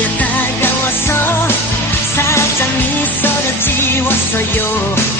크게 다가와서 살짝 미소를 지웠어요.